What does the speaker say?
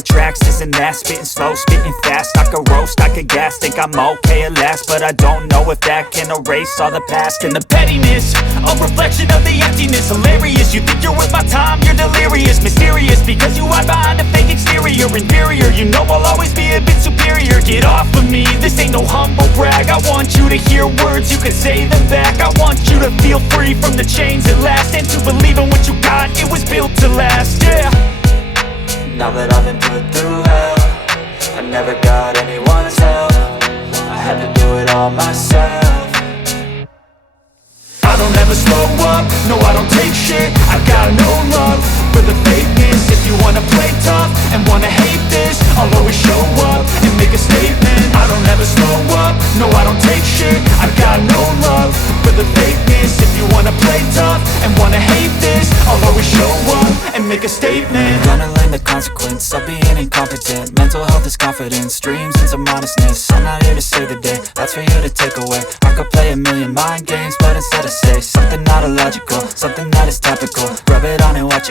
but tracks isn't that. Spitting slow, spitting fast, I could roast, I could gas. Think I'm okay at last, but I don't know if that can erase all the past. And the pettiness, a reflection of the emptiness. Hilarious, you think you're worth my time, you're delirious. Mysterious, because you hide behind a fake exterior. Inferior, you know I'll always be a bit superior. Get off of me, this ain't no humble brag. I want you to hear words, you can say them back. I want you to feel free from the chains at last, and to believe in what you got, it was built to last, yeah. Now that I've been put through hell, I never got anyone's help. I had to do it all myself. I don't ever slow up, no I don't take shit. I got no love for the fakeness. If you wanna play tough and wanna hate this, I'll always show up and make a statement. I don't ever slow up, no I don't take shit. I got no love for the fakeness. If you wanna play tough and wanna hate this, I'll always show up and make a statement. Gonna learn the consequence of being incompetent. Mental health is confidence, dreams and some honestness. I'm not here to save the day, that's for you to take away. I could play a million mind games, but instead I say something not illogical, something that is topical. Rub it on and watch it